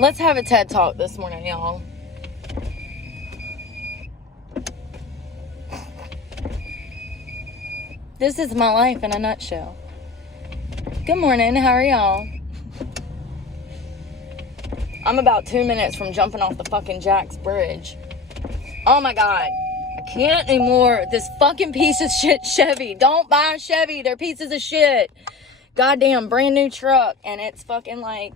Let's have a TED Talk this morning, y'all. This is my life in a nutshell. Good morning, how are y'all? I'm about 2 minutes from jumping off the fucking Jack's Bridge. Oh my God. I can't anymore. This fucking piece of shit Chevy. Don't buy a Chevy. They're pieces of shit. Goddamn brand new truck. And it's fucking like,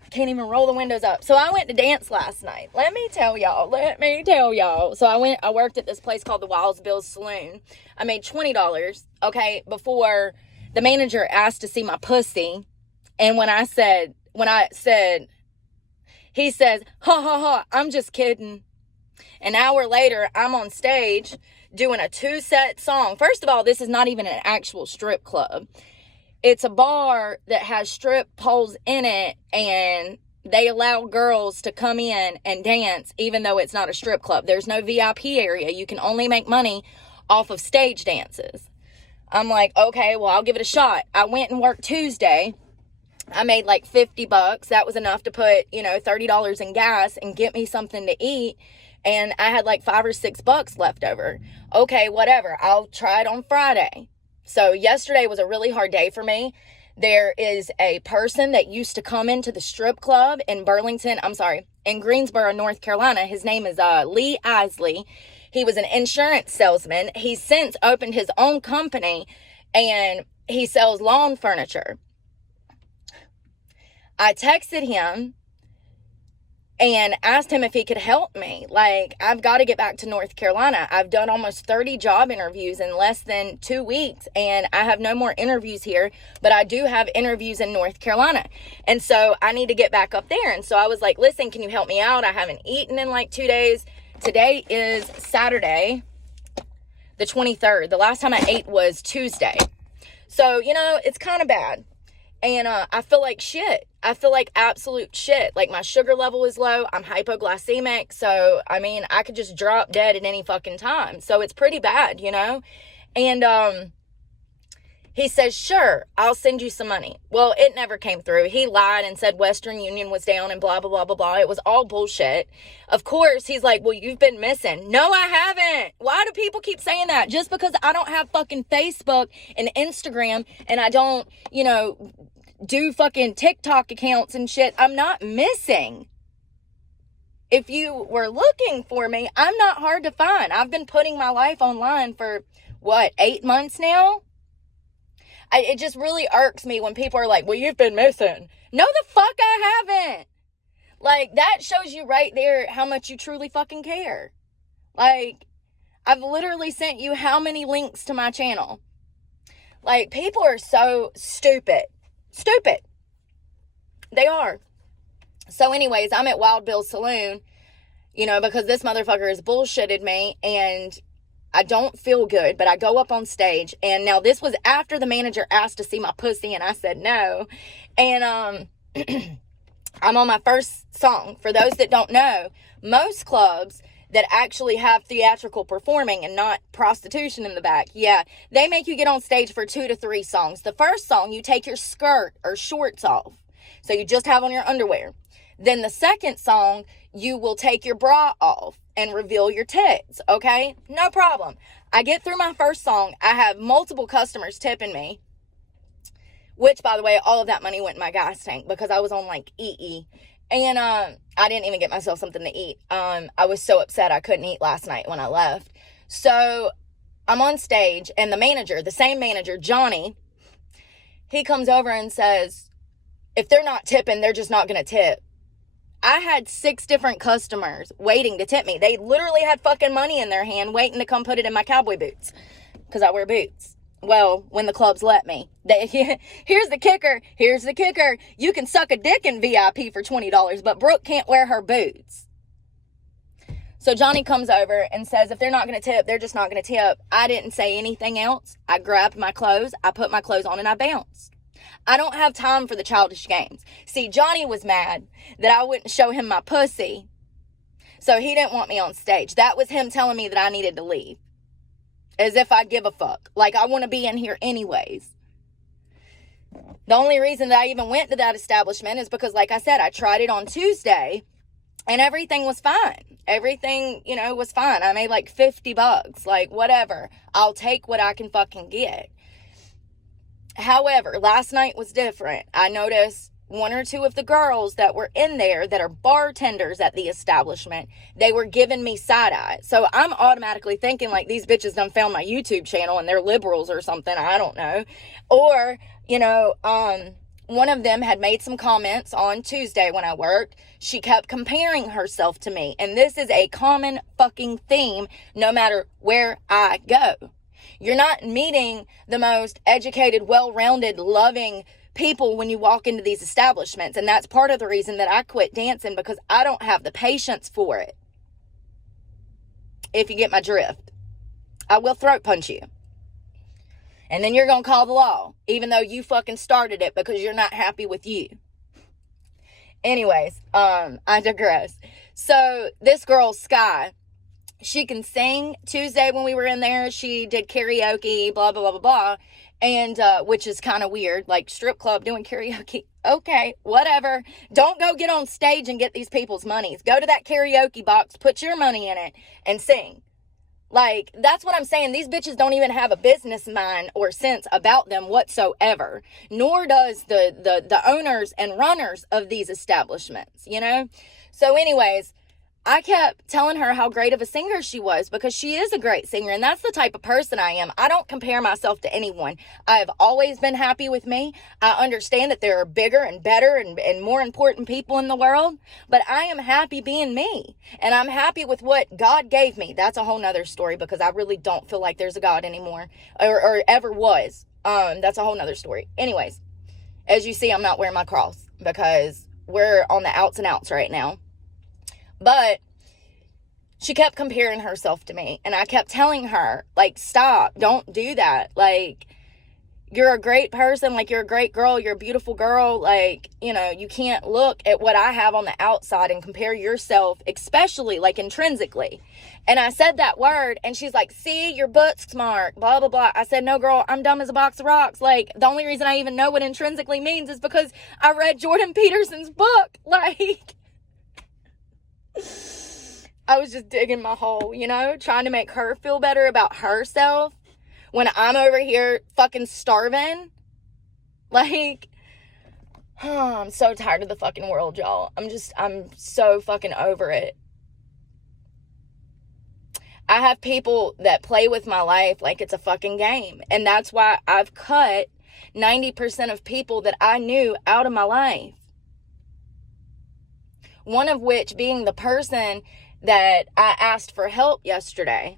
I can't even roll the windows up. So I went to dance last night. Let me tell y'all. So I worked at this place called the Wild Bill's Saloon. I made $20, okay, before the manager asked to see my pussy. And when I said, he says, ha ha ha, I'm just kidding. An hour later, I'm on stage doing a 2-set song. First of all, this is not even an actual strip club. It's a bar that has strip poles in it, and they allow girls to come in and dance, even though it's not a strip club. There's no VIP area. You can only make money off of stage dances. I'm like, okay, well, I'll give it a shot. I went and worked Tuesday. I made like $50. That was enough to put, $30 in gas and get me something to eat. And I had like $5 or $6 left over. Okay, whatever. I'll try it on Friday. So yesterday was a really hard day for me. There is a person that used to come into the strip club in in Greensboro, North Carolina. His name is Lee Isley. He was an insurance salesman. He's since opened his own company and he sells lawn furniture. I texted him and asked him if he could help me. Like, I've got to get back to North Carolina. I've done almost 30 job interviews in less than 2 weeks, and I have no more interviews here, but I do have interviews in North Carolina. And so I need to get back up there. And so I was like, listen, can you help me out? I haven't eaten in like 2 days. Today is Saturday, the 23rd. The last time I ate was Tuesday. So, it's kind of bad. And I feel like shit. I feel like absolute shit. Like, my sugar level is low. I'm hypoglycemic. So, I could just drop dead at any fucking time. So, it's pretty bad, And he says, sure, I'll send you some money. Well, it never came through. He lied and said Western Union was down and blah, blah, blah, blah, blah. It was all bullshit. Of course, he's like, well, you've been missing. No, I haven't. Why do people keep saying that? Just because I don't have fucking Facebook and Instagram and I don't, do fucking TikTok accounts and shit, I'm not missing. If you were looking for me, I'm not hard to find. I've been putting my life online for, 8 months now? It just really irks me when people are like, well, you've been missing. No, the fuck I haven't. Like, that shows you right there how much you truly fucking care. Like, I've literally sent you how many links to my channel. Like, people are so stupid. Stupid. They are. So anyways, I'm at Wild Bill's Saloon, because this motherfucker has bullshitted me and I don't feel good, but I go up on stage, and now this was after the manager asked to see my pussy and I said no. And I'm on my first song. For those that don't know, most clubs that actually have theatrical performing and not prostitution in the back, they make you get on stage for 2 to 3 songs. The first song, you take your skirt or shorts off, so you just have on your underwear. Then the second song, you will take your bra off and reveal your tits, okay? No problem. I get through my first song. I have multiple customers tipping me, which, by the way, all of that money went in my gas tank because I was on, like, EE. And I didn't even get myself something to eat. I was so upset I couldn't eat last night when I left. So I'm on stage, and the same manager, Johnny, he comes over and says, if they're not tipping, they're just not going to tip. I had 6 different customers waiting to tip me. They literally had fucking money in their hand waiting to come put it in my cowboy boots because I wear boots. Well, when the clubs let me. Here's the kicker. You can suck a dick in VIP for $20, but Brooke can't wear her boots. So Johnny comes over and says, if they're not going to tip, they're just not going to tip. I didn't say anything else. I grabbed my clothes. I put my clothes on and I bounced. I don't have time for the childish games. See, Johnny was mad that I wouldn't show him my pussy, so he didn't want me on stage. That was him telling me that I needed to leave. As if I give a fuck. Like, I want to be in here anyways. The only reason that I even went to that establishment is because, like I said, I tried it on Tuesday and everything was fine. Everything, was fine. I made like $50, like whatever. I'll take what I can fucking get. However, last night was different. I noticed one or two of the girls that were in there that are bartenders at the establishment, they were giving me side eye. So I'm automatically thinking like these bitches done found my YouTube channel and they're liberals or something. I don't know. Or, one of them had made some comments on Tuesday when I worked. She kept comparing herself to me. And this is a common fucking theme no matter where I go. You're not meeting the most educated, well-rounded, loving people when you walk into these establishments. And that's part of the reason that I quit dancing, because I don't have the patience for it. If you get my drift, I will throat punch you. And then you're going to call the law, even though you fucking started it because you're not happy with you. Anyways, I digress. So this girl, Sky, she can sing. Tuesday when we were in there, she did karaoke, blah, blah, blah, blah, blah. And, which is kind of weird, like strip club doing karaoke. Okay, whatever. Don't go get on stage and get these people's monies. Go to that karaoke box, put your money in it, and sing. Like, that's what I'm saying. These bitches don't even have a business mind or sense about them whatsoever. Nor does the owners and runners of these establishments, So anyways, I kept telling her how great of a singer she was, because she is a great singer, and that's the type of person I am. I don't compare myself to anyone. I have always been happy with me. I understand that there are bigger and better and more important people in the world, but I am happy being me, and I'm happy with what God gave me. That's a whole nother story, because I really don't feel like there's a God anymore, or ever was. That's a whole nother story. Anyways, as you see, I'm not wearing my cross because we're on the outs and outs right now. But she kept comparing herself to me, and I kept telling her, like, stop, don't do that. Like, you're a great person, like, you're a great girl, you're a beautiful girl, like, you can't look at what I have on the outside and compare yourself, especially, like, intrinsically. And I said that word, and she's like, see, your butt's smart, blah, blah, blah. I said, no, girl, I'm dumb as a box of rocks. Like, the only reason I even know what intrinsically means is because I read Jordan Peterson's book. Like, I was just digging my hole, trying to make her feel better about herself when I'm over here fucking starving. Like, I'm so tired of the fucking world, y'all. I'm so fucking over it. I have people that play with my life like it's a fucking game. And that's why I've cut 90% of people that I knew out of my life. One of which being the person that I asked for help yesterday.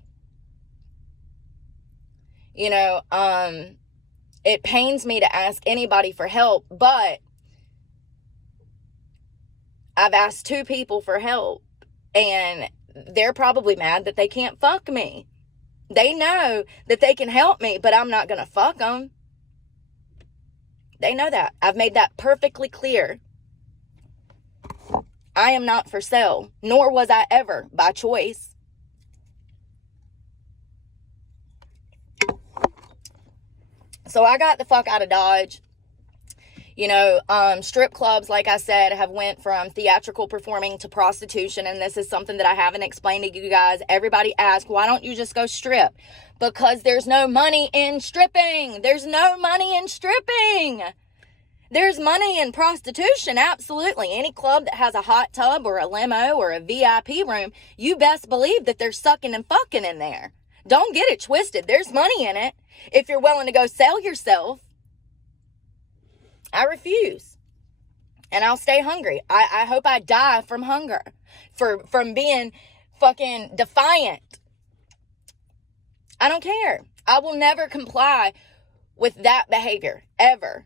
It pains me to ask anybody for help, but I've asked 2 people for help, and they're probably mad that they can't fuck me. They know that they can help me, but I'm not going to fuck them. They know that. I've made that perfectly clear. I am not for sale, nor was I ever by choice. So I got the fuck out of Dodge. Strip clubs, like I said, have went from theatrical performing to prostitution. And this is something that I haven't explained to you guys. Everybody asks, why don't you just go strip? Because there's no money in stripping. There's no money in stripping. There's money in prostitution, absolutely. Any club that has a hot tub or a limo or a VIP room, you best believe that they're sucking and fucking in there. Don't get it twisted. There's money in it if you're willing to go sell yourself. I refuse. And I'll stay hungry. I hope I die from hunger. From being fucking defiant. I don't care. I will never comply with that behavior, ever.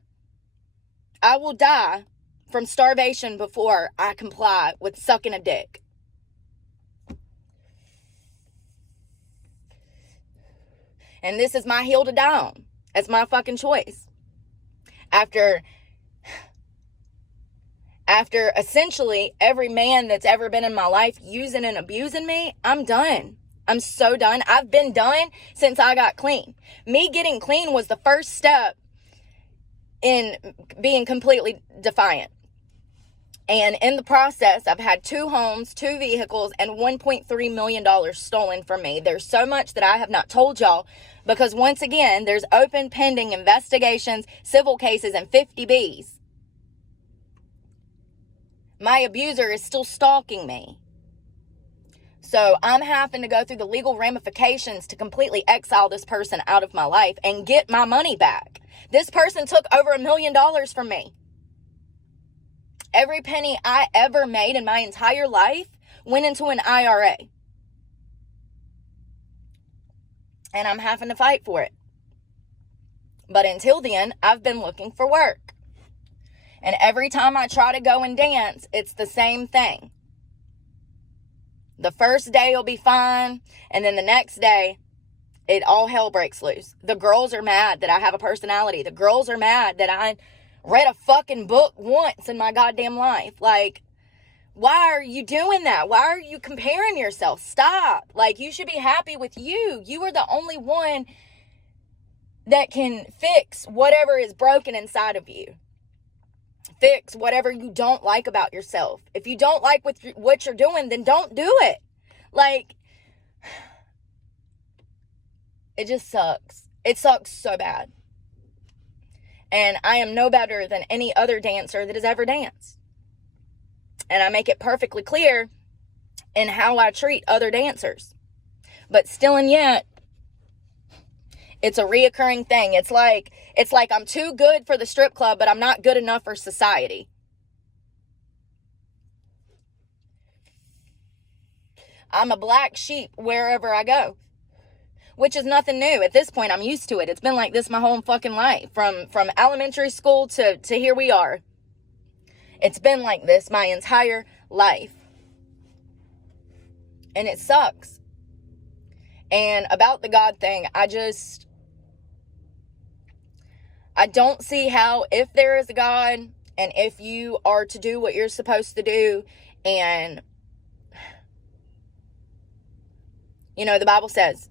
I will die from starvation before I comply with sucking a dick. And this is my hill to die on. It's my fucking choice. After essentially every man that's ever been in my life using and abusing me, I'm done. I'm so done. I've been done since I got clean. Me getting clean was the first step in being completely defiant. And in the process, I've had 2 homes, 2 vehicles, and $1.3 million stolen from me. There's so much that I have not told y'all because, once again, there's open pending investigations, civil cases, and 50 Bs. My abuser is still stalking me. So I'm having to go through the legal ramifications to completely exile this person out of my life and get my money back. This person took over $1 million from me. Every penny I ever made in my entire life went into an IRA. And I'm having to fight for it. But until then, I've been looking for work. And every time I try to go and dance, it's the same thing. The first day will be fine, and then the next day, all hell breaks loose. The girls are mad that I have a personality. The girls are mad that I read a fucking book once in my goddamn life. Like, why are you doing that? Why are you comparing yourself? Stop. Like, you should be happy with you. You are the only one that can fix whatever is broken inside of you. Fix whatever you don't like about yourself. If you don't like what you're doing, then don't do it. Like, it just sucks. It sucks so bad. And I am no better than any other dancer that has ever danced. And I make it perfectly clear in how I treat other dancers. But still and yet, it's a reoccurring thing. It's like I'm too good for the strip club, but I'm not good enough for society. I'm a black sheep wherever I go. Which is nothing new. At this point, I'm used to it. It's been like this my whole fucking life. From elementary school to here we are. It's been like this my entire life. And it sucks. And about the God thing, I don't see how, if there is a God, and if you are to do what you're supposed to do, and, you know, the Bible says,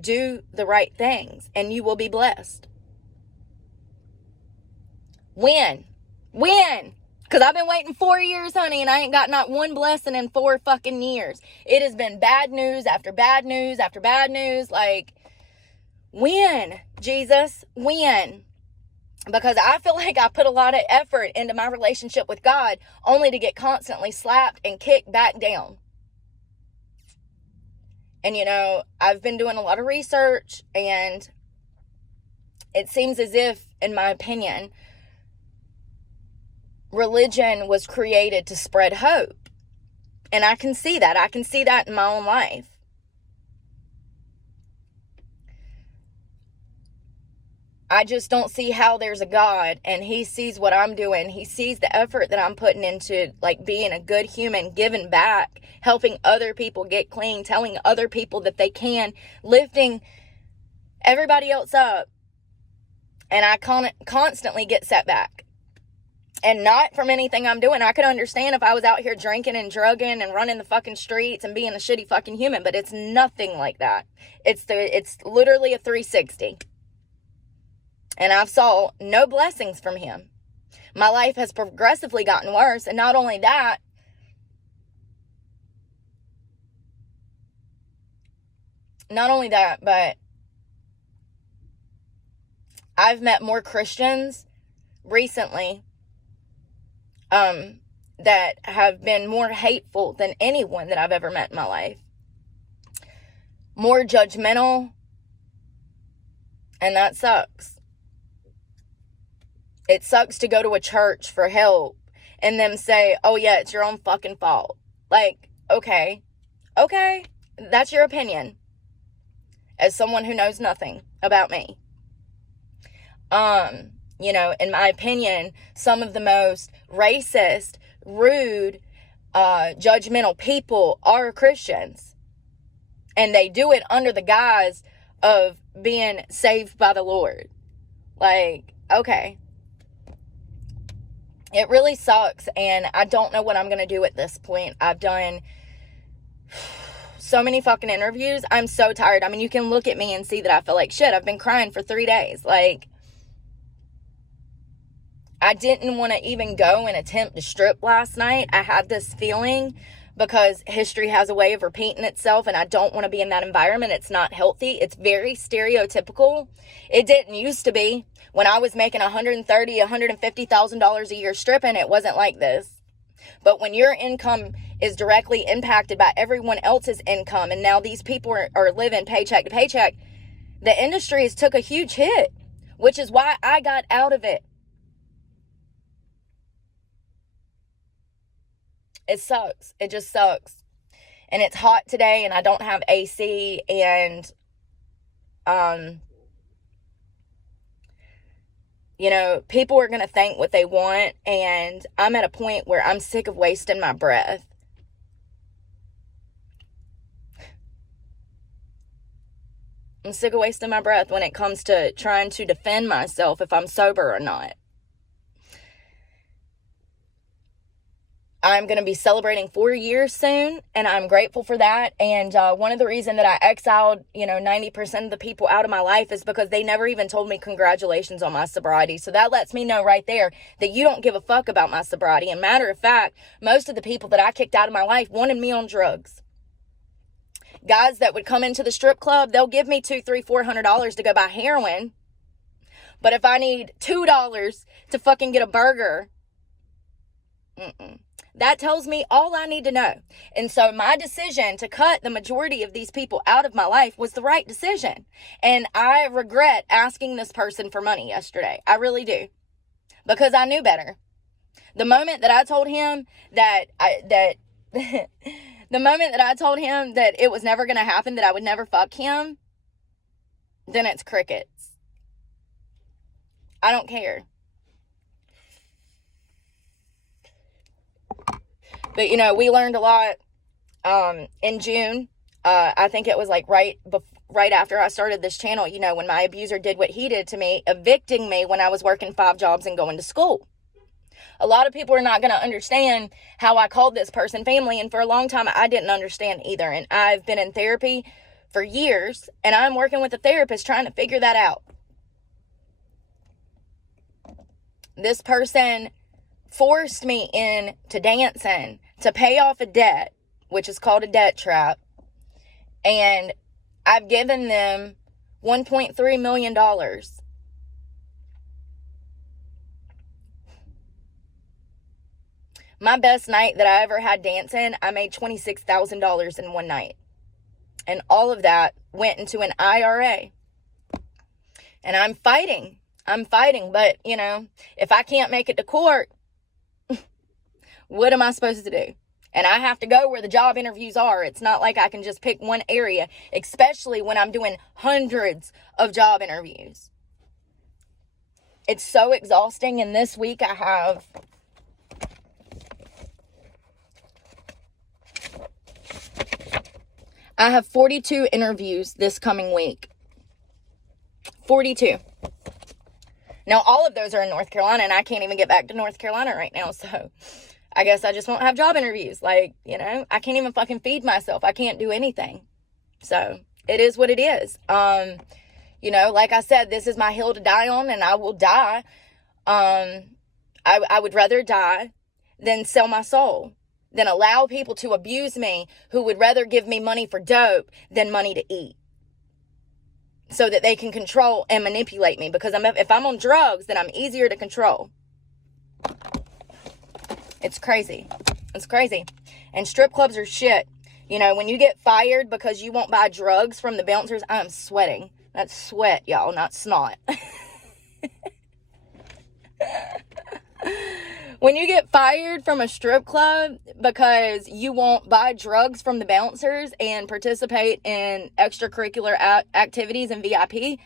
do the right things, and you will be blessed. When? Because I've been waiting 4 years, honey, and I ain't got not one blessing in 4 fucking years. It has been bad news after bad news after bad news. Like, when, Jesus? When? Because I feel like I put a lot of effort into my relationship with God only to get constantly slapped and kicked back down. And, you know, I've been doing a lot of research, and it seems as if, in my opinion, religion was created to spread hope. And I can see that. I can see that in my own life. I just don't see how there's a God, and he sees what I'm doing. He sees the effort that I'm putting into, like, being a good human, giving back, helping other people get clean, telling other people that they can, lifting everybody else up. And I constantly get set back. And not from anything I'm doing. I could understand if I was out here drinking and drugging and running the fucking streets and being a shitty fucking human, but it's nothing like that. It's literally a 360. And I've saw no blessings from him. My life has progressively gotten worse. And not only that, but I've met more Christians recently that have been more hateful than anyone that I've ever met in my life. More judgmental. And that sucks. It sucks to go to a church for help and them say, oh yeah, it's your own fucking fault. Like, okay, that's your opinion. As someone who knows nothing about me. You know, in my opinion, some of the most racist, rude, judgmental people are Christians. And they do it under the guise of being saved by the Lord. Like, okay. It really sucks, and I don't know what I'm going to do at this point. I've done so many fucking interviews. I'm so tired. I mean, you can look at me and see that I feel like shit. I've been crying for 3 days. Like, I didn't want to even go and attempt to strip last night. I had this feeling because history has a way of repeating itself, and I don't want to be in that environment. It's not healthy. It's very stereotypical. It didn't used to be. When I was making $130,000, $150,000 a year stripping, it wasn't like this. But when your income is directly impacted by everyone else's income, and now these people are living paycheck to paycheck, the industry has took a huge hit, which is why I got out of it. It sucks. It just sucks. And it's hot today, and I don't have AC, and you know, people are going to think what they want, and I'm at a point where I'm sick of wasting my breath. I'm sick of wasting my breath when it comes to trying to defend myself if I'm sober or not. I'm going to be celebrating 4 years soon, and I'm grateful for that. And one of the reasons that I exiled, 90% of the people out of my life is because they never even told me congratulations on my sobriety. So that lets me know right there that you don't give a fuck about my sobriety. And matter of fact, most of the people that I kicked out of my life wanted me on drugs. Guys that would come into the strip club, they'll give me $200, $300, $400 to go buy heroin. But if I need $2 to fucking get a burger, that tells me all I need to know. And so my decision to cut the majority of these people out of my life was the right decision. And I regret asking this person for money yesterday. I really do. Because I knew better. The moment that I told him that the moment that I told him that it was never going to happen, that I would never fuck him, then it's crickets. I don't care. But, we learned a lot in June. I think it was like right after I started this channel, when my abuser did what he did to me, evicting me when I was working 5 jobs and going to school. A lot of people are not going to understand how I called this person family. And for a long time, I didn't understand either. And I've been in therapy for years, and I'm working with a therapist trying to figure that out. This person forced me into dancing to pay off a debt, which is called a debt trap. And I've given them $1.3 million. My best night that I ever had dancing, I made $26,000 in one night. And all of that went into an IRA. And I'm fighting, but, if I can't make it to court, what am I supposed to do? And I have to go where the job interviews are. It's not like I can just pick one area, especially when I'm doing hundreds of job interviews. It's so exhausting. And this week I have 42 interviews this coming week. 42. Now, all of those are in North Carolina, and I can't even get back to North Carolina right now, so I guess I just won't have job interviews. I can't even fucking feed myself. I can't do anything. So, it is what it is. Like I said, this is my hill to die on, and I will die. I would rather die than sell my soul, than allow people to abuse me who would rather give me money for dope than money to eat, so that they can control and manipulate me. Because if I'm on drugs, then I'm easier to control. It's crazy. It's crazy. And strip clubs are shit. When you get fired because you won't buy drugs from the bouncers, I'm sweating. That's sweat, y'all, not snot. When you get fired from a strip club because you won't buy drugs from the bouncers and participate in extracurricular activities and VIP,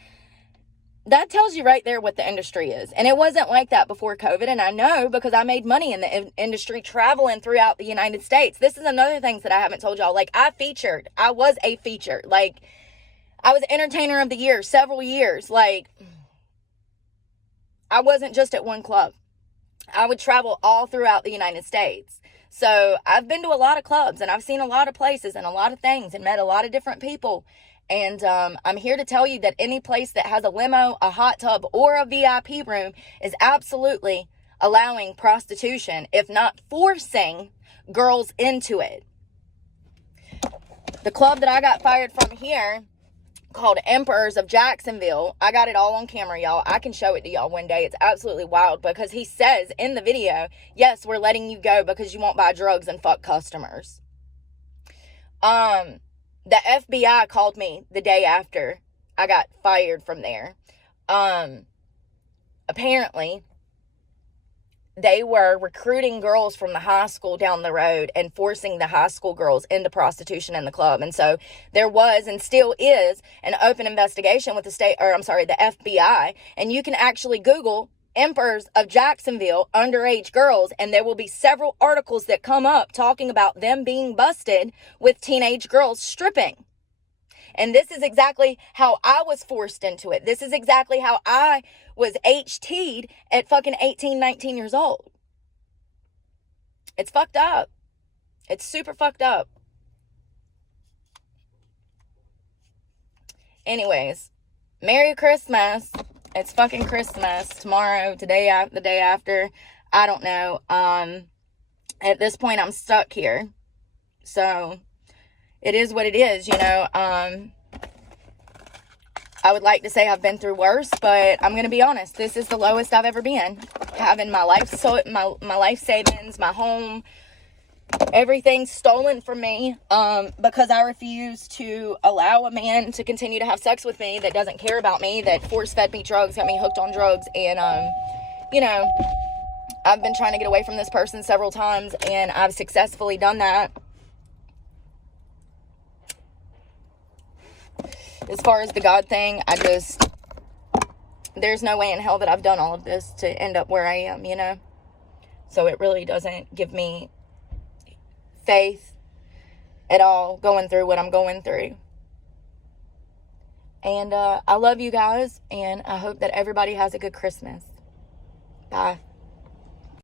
that tells you right there what the industry is. And it wasn't like that before COVID. And I know because I made money in the industry traveling throughout the United States. This is another thing that I haven't told y'all. I was a feature. I was entertainer of the year several years. I wasn't just at one club. I would travel all throughout the United States. So I've been to a lot of clubs, and I've seen a lot of places and a lot of things and met a lot of different people. And I'm here to tell you that any place that has a limo, a hot tub, or a VIP room is absolutely allowing prostitution, if not forcing girls into it. The club that I got fired from here, called Emperors of Jacksonville, I got it all on camera, y'all. I can show it to y'all one day. It's absolutely wild, because he says in the video, yes, we're letting you go because you won't buy drugs and fuck customers. The FBI called me the day after I got fired from there. Apparently they were recruiting girls from the high school down the road and forcing the high school girls into prostitution in the club. And so there was, and still is, an open investigation with the FBI. And you can actually Google Emperors of Jacksonville underage girls, and there will be several articles that come up talking about them being busted with teenage girls stripping. And this is exactly how I was forced into it. This is exactly how I was HT'd at fucking 18, 19 years old. It's fucked up. It's super fucked up. Anyways, Merry Christmas. It's fucking Christmas. Tomorrow, the day after. I don't know. At this point, I'm stuck here. So it is what it is, you know. I would like to say I've been through worse, but I'm going to be honest. This is the lowest I've ever been. Having my life savings, my home, everything stolen from me, because I refuse to allow a man to continue to have sex with me that doesn't care about me, that force-fed me drugs, got me hooked on drugs, and, you know, I've been trying to get away from this person several times, and I've successfully done that. As far as the God thing, there's no way in hell that I've done all of this to end up where I am, you know? So it really doesn't give me faith at all going through what I'm going through. And I love you guys, and I hope that everybody has a good Christmas. Bye.